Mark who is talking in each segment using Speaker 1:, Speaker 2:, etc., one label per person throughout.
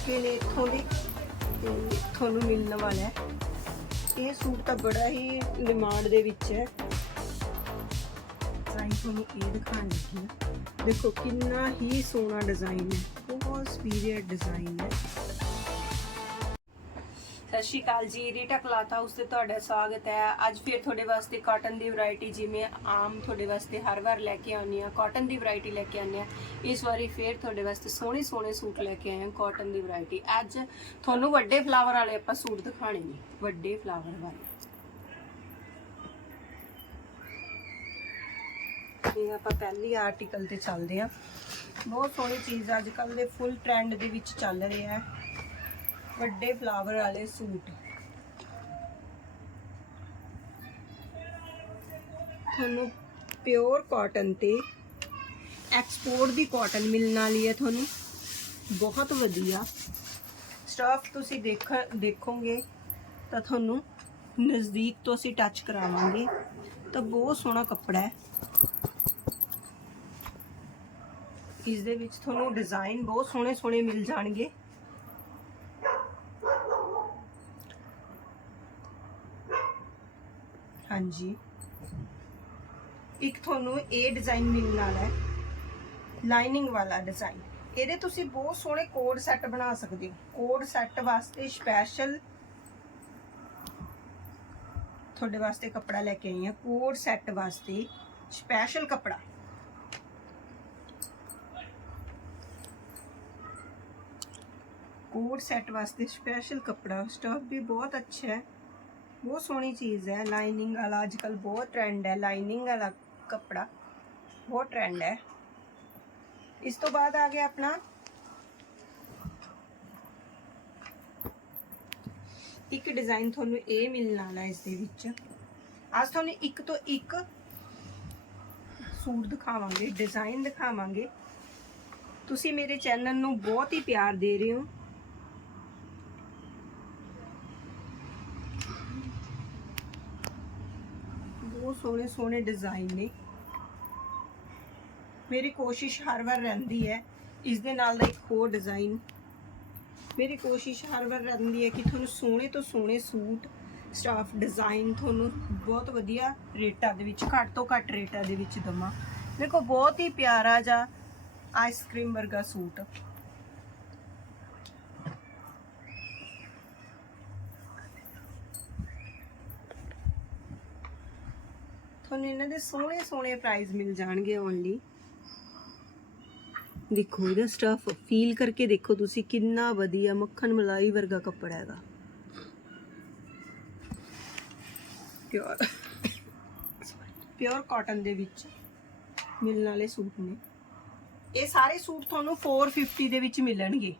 Speaker 1: ਸਸਤੇ ਨੇ ਇੱਥੋਂ ਦੇ ਤੇ ਤੁਹਾਨੂੰ ਮਿਲਣ ਵਾਲਾ ਹੈ। ਇਹ ਸੂਟ ਤਾਂ ਬੜਾ ਹੀ ਡਿਮਾਂਡ ਦੇ ਵਿੱਚ ਹੈ। ਡਿਜ਼ਾਈਨ ਤੁਹਾਨੂੰ ਇਹ ਦਿਖਾਣ ਲੱਗੀ ਹਾਂ। ਦੇਖੋ ਕਿੰਨਾ ਹੀ ਸੋਹਣਾ ਡਿਜ਼ਾਈਨ ਹੈ। ਬਹੁਤ ਸੁਪੀਰੀਅਰ ਡਿਜ਼ਾਈਨ ਹੈ। ਸਤਿ ਸ਼੍ਰੀ ਅਕਾਲ ਜੀ, ਰੀਟਾ ਕਲਾਥ ਹਾਊਸ ਤੇ ਤੁਹਾਡਾ ਸਵਾਗਤ ਹੈ। ਅੱਜ ਫਿਰ ਤੁਹਾਡੇ ਵਾਸਤੇ ਕਾਟਨ ਦੀ ਵੈਰਾਈਟੀ ਜਿਵੇਂ ਆਮ ਤੁਹਾਡੇ ਵਾਸਤੇ ਹਰ ਵਾਰ ਲੈ ਕੇ ਆਉਂਦੀ ਆ ਕਾਟਨ ਦੀ ਵੈਰਾਈਟੀ ਲੈ ਕੇ ਆਉਂਦੇ ਆ ਇਸ ਵਾਰੀ ਫਿਰ ਤੁਹਾਡੇ ਵਾਸਤੇ ਸੋਹਣੇ ਸੋਹਣੇ ਸੂਟ ਲੈ ਕੇ ਆਏ ਹਾਂ ਕਾਟਨ ਦੀ ਵੈਰਾਈਟੀ ਅੱਜ ਤੁਹਾਨੂੰ ਵੱਡੇ ਫਲਾਵਰ ਵਾਲੇ ਆਪਾਂ ਸੂਟ ਦਿਖਾਣੇ ਨੇ, ਵੱਡੇ ਫਲਾਵਰ ਵਾਲੇ। ਇਹ ਆਪਾਂ ਪਹਿਲੀ ਆਰਟੀਕਲ ਤੇ ਚੱਲਦੇ ਆ ਬਹੁਤ ਸੋਹਣੀ ਚੀਜ਼ ਅੱਜ ਕੱਲ ਦੇ ਫੁੱਲ ਟ੍ਰੈਂਡ ਦੇ ਵਿੱਚ ਚੱਲ ਰਿਹਾ ਹੈ। ਵੱਡੇ ਫਲਾਵਰ ਵਾਲੇ ਸੂਟ। ਤੁਹਾਨੂੰ ਪਿਓਰ ਕਾਟਨ ਤੇ ਐਕਸਪੋਰਟ ਦੀ ਕਾਟਨ ਮਿਲਣ ਵਾਲੀ ਹੈ ਤੁਹਾਨੂੰ। ਬਹੁਤ ਵਧੀਆ। ਸਟਾਫ ਤੁਸੀਂ ਦੇਖ, ਦੇਖੋਗੇ ਤਾਂ ਤੁਹਾਨੂੰ ਨਜ਼ਦੀਕ ਤੋਂ ਅਸੀਂ ਟੱਚ ਕਰਾਵਾਂਗੇ। ਤਾਂ ਬਹੁਤ ਸੋਹਣਾ ਕੱਪੜਾ ਹੈ। ਇਸ ਦੇ ਵਿੱਚ ਤੁਹਾਨੂੰ ਡਿਜ਼ਾਈਨ ਬਹੁਤ ਸੋਹਣੇ ਸੋਹਣੇ ਮਿਲ ਜਾਣਗੇ। ਹਾਂਜੀ। ਇੱਕ ਤੁਹਾਨੂੰ ਇਹ ਡਿਜ਼ਾਈਨ ਮਿਲਣ ਵਾਲਾ ਹੈ। ਲਾਈਨਿੰਗ ਵਾਲਾ ਡਿਜ਼ਾਈਨ ਇਹਦੇ ਤੁਸੀਂ ਬਹੁਤ ਸੋਹਣੇ ਕੋਡ ਸੈੱਟ ਬਣਾ ਸਕਦੇ ਹੋ। ਕੋਡ ਸੈੱਟ ਵਾਸਤੇ ਸਪੈਸ਼ਲ ਤੁਹਾਡੇ ਵਾਸਤੇ ਕੱਪੜਾ ਲੈ ਕੇ ਆਈ ਹਾਂ। ਕੋਡ ਸੈੱਟ ਵਾਸਤੇ ਸਪੈਸ਼ਲ ਕੱਪੜਾ। ਕੋਡ ਸੈੱਟ ਵਾਸਤੇ ਸਪੈਸ਼ਲ ਕੱਪੜਾ। ਸਟਾਫ ਵੀ ਬਹੁਤ ਅੱਛਾ ਹੈ। ਬਹੁਤ ਸੋਹਣੀ ਚੀਜ਼ ਹੈ ਲਾਈਨਿੰਗ ਵਾਲਾ ਅੱਜ ਕੱਲ ਬਹੁਤ ਟ੍ਰੈਂਡ ਹੈ ਲਾਈਨਿੰਗ ਵਾਲਾ ਕੱਪੜਾ ਬਹੁਤ ਟ੍ਰੈਂਡ ਹੈ। ਇਸ ਤੋਂ ਬਾਅਦ ਆ ਗਿਆ ਆਪਣਾ ਇੱਕ ਡਿਜ਼ਾਈਨ ਤੁਹਾਨੂੰ ਇਹ ਮਿਲਣ ਵਾਲਾ ਇਸ ਦੇ ਵਿੱਚ। ਅੱਜ ਤੁਹਾਨੂੰ ਇੱਕ ਤੋਂ ਇੱਕ ਸੂਟ ਦਿਖਾਵਾਂਗੇ ਡਿਜ਼ਾਈਨ ਦਿਖਾਵਾਂਗੇ। ਤੁਸੀਂ ਮੇਰੇ ਚੈਨਲ ਨੂੰ ਬਹੁਤ ਹੀ ਪਿਆਰ ਦੇ ਰਹੇ ਹੋ ਬਹੁਤ ਸੋਹਣੇ ਸੋਹਣੇ ਡਿਜ਼ਾਈਨ ਨੇ। ਮੇਰੀ ਕੋਸ਼ਿਸ਼ ਹਰ ਵਾਰ ਰਹਿੰਦੀ ਹੈ, ਇਸ ਦੇ ਨਾਲ ਦਾ ਇੱਕ ਹੋਰ ਡਿਜ਼ਾਈਨ ਮੇਰੀ ਕੋਸ਼ਿਸ਼ ਹਰ ਵਾਰ ਰਹਿੰਦੀ ਹੈ ਕਿ ਤੁਹਾਨੂੰ ਸੋਹਣੇ ਤੋਂ ਸੋਹਣੇ ਸੂਟ ਸਟਾਫ ਡਿਜ਼ਾਈਨ ਤੁਹਾਨੂੰ ਬਹੁਤ ਵਧੀਆ ਰੇਟਾਂ ਦੇ ਵਿੱਚ, ਘੱਟ ਤੋਂ ਘੱਟ ਰੇਟਾਂ ਦੇ ਵਿੱਚ ਦਵਾਂ। ਕੋਲ ਬਹੁਤ ਹੀ ਪਿਆਰਾ ਜਿਹਾ ਆਈਸਕ੍ਰੀਮ ਵਰਗਾ ਸੂਟ। ਤੁਹਾਨੂੰ ਇਹਨਾਂ ਦੇ ਸੋਹਣੇ ਸੋਹਣੇ ਪ੍ਰਾਈਸ ਮਿਲ ਜਾਣਗੇ ਓਨਲੀ ਦੇਖੋ ਇਹਦਾ ਸਟਫ ਫੀਲ ਕਰਕੇ ਦੇਖੋ ਤੁਸੀਂ ਕਿੰਨਾ ਵਧੀਆ ਮੱਖਣ ਮਲਾਈ ਵਰਗਾ ਕੱਪੜਾ ਹੈਗਾ। ਪਿਓਰ ਪਿਓਰ ਕਾਟਨ ਦੇ ਵਿੱਚ ਮਿਲਣ ਵਾਲੇ ਸੂਟ ਨੇ। ਇਹ ਸਾਰੇ ਸੂਟ ਤੁਹਾਨੂੰ 450 ਦੇ ਵਿੱਚ ਮਿਲਣਗੇ।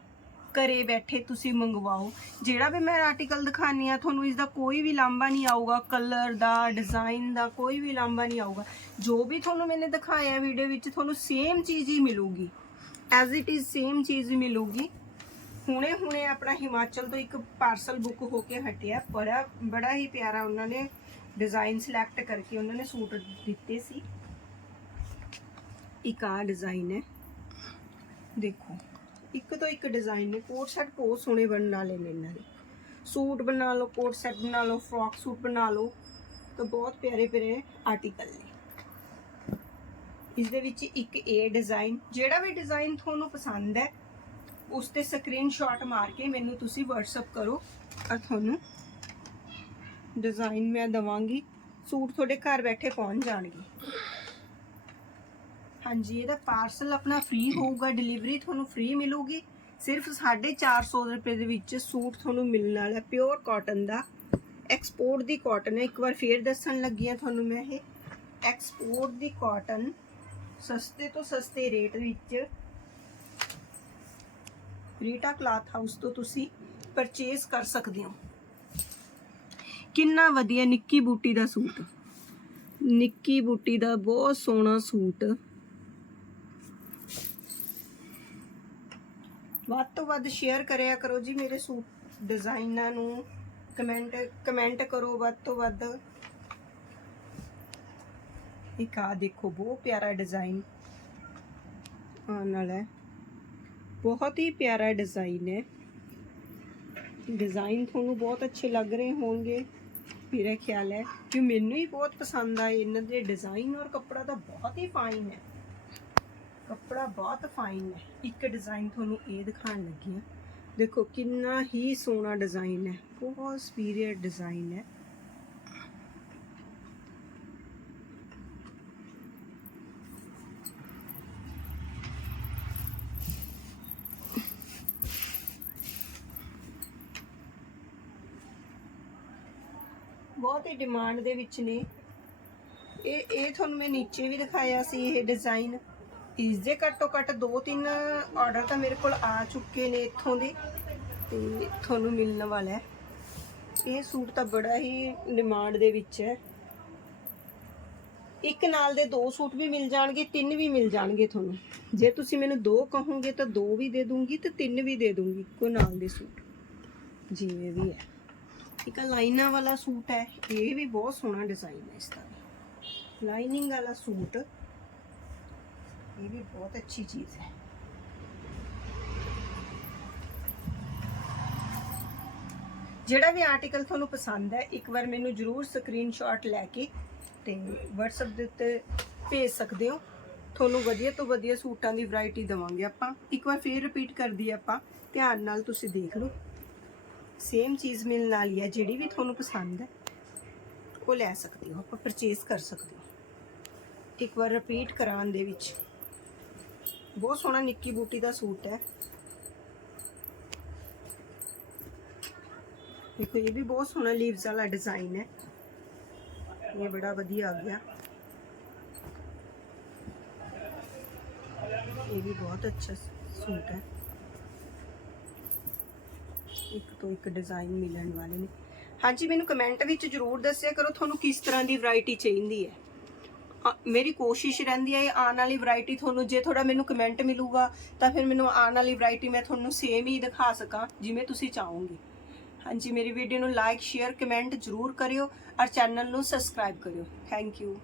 Speaker 1: ਘਰੇ ਬੈਠੇ ਤੁਸੀਂ ਮੰਗਵਾਓ। ਜਿਹੜਾ ਵੀ ਮੈਂ ਆਰਟੀਕਲ ਦਿਖਾਨੀ ਆ, ਤੁਹਾਨੂੰ ਇਸ ਦਾ ਕੋਈ ਵੀ ਲਾਂਭਾ ਨਹੀਂ ਆਊਗਾ। ਕਲਰ ਦਾ ਡਿਜ਼ਾਈਨ ਦਾ ਕੋਈ ਵੀ ਲਾਂਭਾ ਨਹੀਂ ਆਊਗਾ। ਜੋ ਵੀ ਤੁਹਾਨੂੰ ਮੈਨੇ ਦਿਖਾਇਆ ਵੀਡੀਓ ਵਿੱਚ, ਤੁਹਾਨੂੰ ਸੇਮ ਚੀਜ਼ ਹੀ ਮਿਲੂਗੀ। ਐਜ਼ ਇਟ ਇਜ਼ ਸੇਮ ਚੀਜ਼ ਹੀ ਮਿਲੂਗੀ। ਹੁਣੇ ਹੁਣੇ ਆਪਣਾ ਹਿਮਾਚਲ ਤੋਂ ਇੱਕ ਪਾਰਸਲ ਬੁੱਕ ਹੋ ਕੇ ਹਟਿਆ। ਬੜਾ ਬੜਾ ਹੀ ਪਿਆਰਾ ਉਹਨਾਂ ਨੇ ਡਿਜ਼ਾਈਨ ਸਿਲੈਕਟ ਕਰਕੇ ਉਹਨਾਂ ਨੇ ਸੂਟ ਦਿੱਤੇ ਸੀ। ਇੱਕ ਆ ਡਿਜ਼ਾਈਨ ਹੈ। ਦੇਖੋ। ਇੱਕ ਤੋਂ ਇੱਕ ਡਿਜ਼ਾਈਨ ਨੇ ਕੋਟ ਸੈਟ ਬਹੁਤ ਸੋਹਣੇ ਬਣਨ ਵਾਲੇ ਨੇ ਇਹਨਾਂ ਦੇ। ਸੂਟ ਬਣਾ ਲਓ ਕੋਟ ਸੈਟ ਬਣਾ ਲਓ ਫਰੋਕ ਸੂਟ ਬਣਾ ਲਓ, ਤਾਂ ਬਹੁਤ ਪਿਆਰੇ ਪਿਆਰੇ ਆਰਟੀਕਲ ਨੇ। ਇਸ ਦੇ ਵਿੱਚ ਇੱਕ ਇਹ ਡਿਜ਼ਾਈਨ ਜਿਹੜਾ ਵੀ ਡਿਜ਼ਾਈਨ ਤੁਹਾਨੂੰ ਪਸੰਦ ਹੈ, ਉਸ ਤੇ ਸਕਰੀਨਸ਼ਾਟ ਮਾਰ ਕੇ ਮੈਨੂੰ ਤੁਸੀਂ WhatsApp ਕਰੋ ਔਰ ਤੁਹਾਨੂੰ ਡਿਜ਼ਾਈਨ ਮੈਂ ਦਵਾਂਗੀ, ਸੂਟ ਤੁਹਾਡੇ ਘਰ ਬੈਠੇ ਪਹੁੰਚ ਜਾਣਗੇ। ਹਾਂਜੀ, ਇਹਦਾ ਪਾਰਸਲ ਆਪਣਾ ਫ੍ਰੀ ਹੋਊਗਾ ਡਿਲੀਵਰੀ ਤੁਹਾਨੂੰ ਫ੍ਰੀ ਮਿਲੂਗੀ। ਸਿਰਫ 450 ਰੁਪਏ ਦੇ ਵਿੱਚ ਸੂਟ ਤੁਹਾਨੂੰ ਮਿਲਣ ਵਾਲਾ ਪਿਓਰ ਕਾਟਨ ਦਾ। ਐਕਸਪੋਰਟ ਦੀ ਕਾਟਨ ਹੈ। ਇੱਕ ਵਾਰ ਫੇਰ ਦੱਸਣ ਲੱਗੀ ਆ ਤੁਹਾਨੂੰ ਮੈਂ ਇਹ। ਐਕਸਪੋਰਟ ਦੀ ਕਾਟਨ ਸਸਤੇ ਤੋਂ ਸਸਤੇ ਰੇਟ ਵਿੱਚ ਰੀਟਾ ਕਲਾਥ ਹਾਊਸ ਤੋਂ ਤੁਸੀਂ ਪਰਚੇਸ ਕਰ ਸਕਦੇ ਹੋ। ਕਿੰਨਾ ਵਧੀਆ ਨਿੱਕੀ ਬੂਟੀ ਦਾ ਸੂਟ। ਨਿੱਕੀ ਬੂਟੀ ਦਾ ਬਹੁਤ ਸੋਹਣਾ ਸੂਟ। ਵੱਧ ਤੋਂ ਵੱਧ ਸ਼ੇਅਰ ਕਰਿਆ ਕਰੋ ਜੀ ਮੇਰੇ ਸੂਟ ਡਿਜ਼ਾਈਨਾਂ ਨੂੰ। ਕਮੈਂਟ ਕਮੈਂਟ ਕਰੋ ਵੱਧ ਤੋਂ ਵੱਧ। ਇੱਕ ਆ ਦੇਖੋ, ਬਹੁਤ ਪਿਆਰਾ ਡਿਜ਼ਾਈਨ ਆਉਣ ਵਾਲਾ ਹੈ। ਬਹੁਤ ਹੀ ਪਿਆਰਾ ਡਿਜ਼ਾਈਨ ਹੈ। ਡਿਜ਼ਾਈਨ ਤੁਹਾਨੂੰ ਬਹੁਤ ਅੱਛੇ ਲੱਗ ਰਹੇ ਹੋਣਗੇ, ਮੇਰਾ ਖਿਆਲ ਹੈ। ਕਿ ਮੈਨੂੰ ਹੀ ਬਹੁਤ ਪਸੰਦ ਆਏ। ਇਹਨਾਂ ਦੇ ਡਿਜ਼ਾਈਨ ਔਰ ਕੱਪੜਾ ਤਾਂ ਬਹੁਤ ਹੀ ਫਾਈਨ ਹੈ। ਕੱਪੜਾ ਬਹੁਤ ਫਾਈਨ ਹੈ। ਇੱਕ ਡਿਜ਼ਾਈਨ ਤੁਹਾਨੂੰ ਇਹ ਦਿਖਾਉਣ ਲੱਗੀ ਹਾਂ। ਦੇਖੋ ਕਿੰਨਾ ਹੀ ਸੋਹਣਾ ਡਿਜ਼ਾਈਨ ਹੈ। ਬਹੁਤ ਸੁਪੀਰੀਅਰ ਡਿਜ਼ਾਈਨ ਹੈ। ਬਹੁਤ ਹੀ ਡਿਮਾਂਡ ਦੇ ਵਿੱਚ ਨੇ। ਇਹ ਇਹ ਤੁਹਾਨੂੰ ਮੈਂ ਨੀਚੇ ਵੀ ਦਿਖਾਇਆ ਸੀ ਇਹ ਡਿਜ਼ਾਈਨ ਇਸ ਦੇ ਘੱਟੋ ਘੱਟ ਦੋ ਤਿੰਨ ਆਰਡਰ ਤਾਂ ਮੇਰੇ ਕੋਲ ਆ ਚੁੱਕੇ ਨੇ ਇੱਥੋਂ ਦੇ ਤੇ ਤੁਹਾਨੂੰ ਮਿਲਣ ਵਾਲਾ ਹੈ। ਇਹ ਸੂਟ ਤਾਂ ਬੜਾ ਹੀ ਡਿਮਾਂਡ ਦੇ ਵਿੱਚ ਹੈ। ਇੱਕ ਨਾਲ ਦੇ ਦੋ ਸੂਟ ਵੀ ਮਿਲ ਜਾਣਗੇ, ਤਿੰਨ ਵੀ ਮਿਲ ਜਾਣਗੇ ਤੁਹਾਨੂੰ। ਜੇ ਤੁਸੀਂ ਮੈਨੂੰ ਦੋ ਕਹੋਗੇ ਤਾਂ ਦੋ ਵੀ ਦੇ ਦੂੰਗੀ ਤੇ ਤਿੰਨ ਵੀ ਦੇ ਦੂੰਗੀ, ਇੱਕੋ ਨਾਲ ਦੇ ਸੂਟ। ਜਿਵੇਂ ਵੀ ਹੈ। ਇੱਕ ਲਾਈਨਾਂ ਵਾਲਾ ਸੂਟ ਹੈ, ਇਹ ਵੀ ਬਹੁਤ ਸੋਹਣਾ ਡਿਜ਼ਾਈਨ ਹੈ ਇਸ ਦਾ। ਲਾਈਨਿੰਗ ਵਾਲਾ ਸੂਟ ਇਹ ਵੀ ਬਹੁਤ ਅੱਛੀ ਚੀਜ਼ ਹੈ। ਜਿਹੜਾ ਵੀ ਆਰਟੀਕਲ ਤੁਹਾਨੂੰ ਪਸੰਦ ਹੈ, ਇੱਕ ਵਾਰ ਮੈਨੂੰ ਜਰੂਰ ਸਕਰੀਨਸ਼ਾਟ ਲੈ ਕੇ ਤੇ WhatsApp ਦੇ ਉੱਤੇ ਭੇਜ ਸਕਦੇ ਹੋ। ਤੁਹਾਨੂੰ ਵਧੀਆ ਤੋਂ ਵਧੀਆ ਸੂਟਾਂ ਦੀ ਵੈਰਾਈਟੀ ਦਵਾਂਗੇ ਆਪਾਂ। ਇੱਕ ਵਾਰ ਫੇਰ ਰਿਪੀਟ ਕਰਦੀ ਆਪਾਂ। ਧਿਆਨ ਨਾਲ ਤੁਸੀਂ ਦੇਖ ਲਓ। ਸੇਮ ਚੀਜ਼ ਮਿਲਣ ਵਾਲੀ ਹੈ, ਜਿਹੜੀ ਵੀ ਤੁਹਾਨੂੰ ਪਸੰਦ ਹੈ, ਉਹ ਲੈ ਸਕਦੇ ਹੋ। ਆਪਾਂ ਪਰਚੇਸ ਕਰ ਸਕਦੇ ਹੋ। ਇੱਕ ਵਾਰ ਰਿਪੀਟ ਕਰਾਉਣ ਦੇ ਵਿੱਚ। ਬਹੁਤ ਸੋਹਣਾ ਨਿੱਕੀ ਬੂਟੀ ਦਾ ਸੂਟ ਹੈ। ਦੇਖੋ, ਇਹ ਵੀ ਬਹੁਤ ਸੋਹਣਾ ਲੀਵਸ ਵਾਲਾ ਡਿਜ਼ਾਈਨ ਹੈ। ਇਹ ਬੜਾ ਵਧੀਆ ਆ ਗਿਆ। ਇਹ ਵੀ ਬਹੁਤ ਅੱਛਾ ਸੂਟ ਹੈ। ਇੱਕ ਤੋਂ ਇੱਕ ਡਿਜ਼ਾਈਨ ਮਿਲਣ ਵਾਲੇ ਨੇ। ਹਾਂਜੀ, ਮੈਨੂੰ ਕਮੈਂਟ ਵਿੱਚ ਜਰੂਰ ਦੱਸਿਆ ਕਰੋ, ਤੁਹਾਨੂੰ ਕਿਸ ਤਰ੍ਹਾਂ ਦੀ ਵੈਰਾਈਟੀ ਚਾਹੀਦੀ ਹੈ। ਮੇਰੀ ਕੋਸ਼ਿਸ਼ ਰਹਿੰਦੀ ਹੈ ਆਉਣ ਵਾਲੀ ਵੈਰਾਈਟੀ ਤੁਹਾਨੂੰ ਜੇ ਥੋੜਾ ਮੈਨੂੰ ਕਮੈਂਟ ਮਿਲੂਗਾ, ਤਾਂ ਫਿਰ ਮੈਨੂੰ ਆਉਣ ਵਾਲੀ ਵੈਰਾਈਟੀ ਮੈਂ ਤੁਹਾਨੂੰ ਸੇਮ ਹੀ ਦਿਖਾ ਸਕਾਂ, ਜਿਵੇਂ ਤੁਸੀਂ ਚਾਹੋਗੇ। ਹਾਂਜੀ, ਮੇਰੀ ਵੀਡੀਓ ਨੂੰ ਲਾਈਕ ਸ਼ੇਅਰ ਕਮੈਂਟ ਜਰੂਰ ਕਰਿਓ ਔਰ ਚੈਨਲ ਨੂੰ ਸਬਸਕ੍ਰਾਈਬ ਕਰਿਓ। Thank you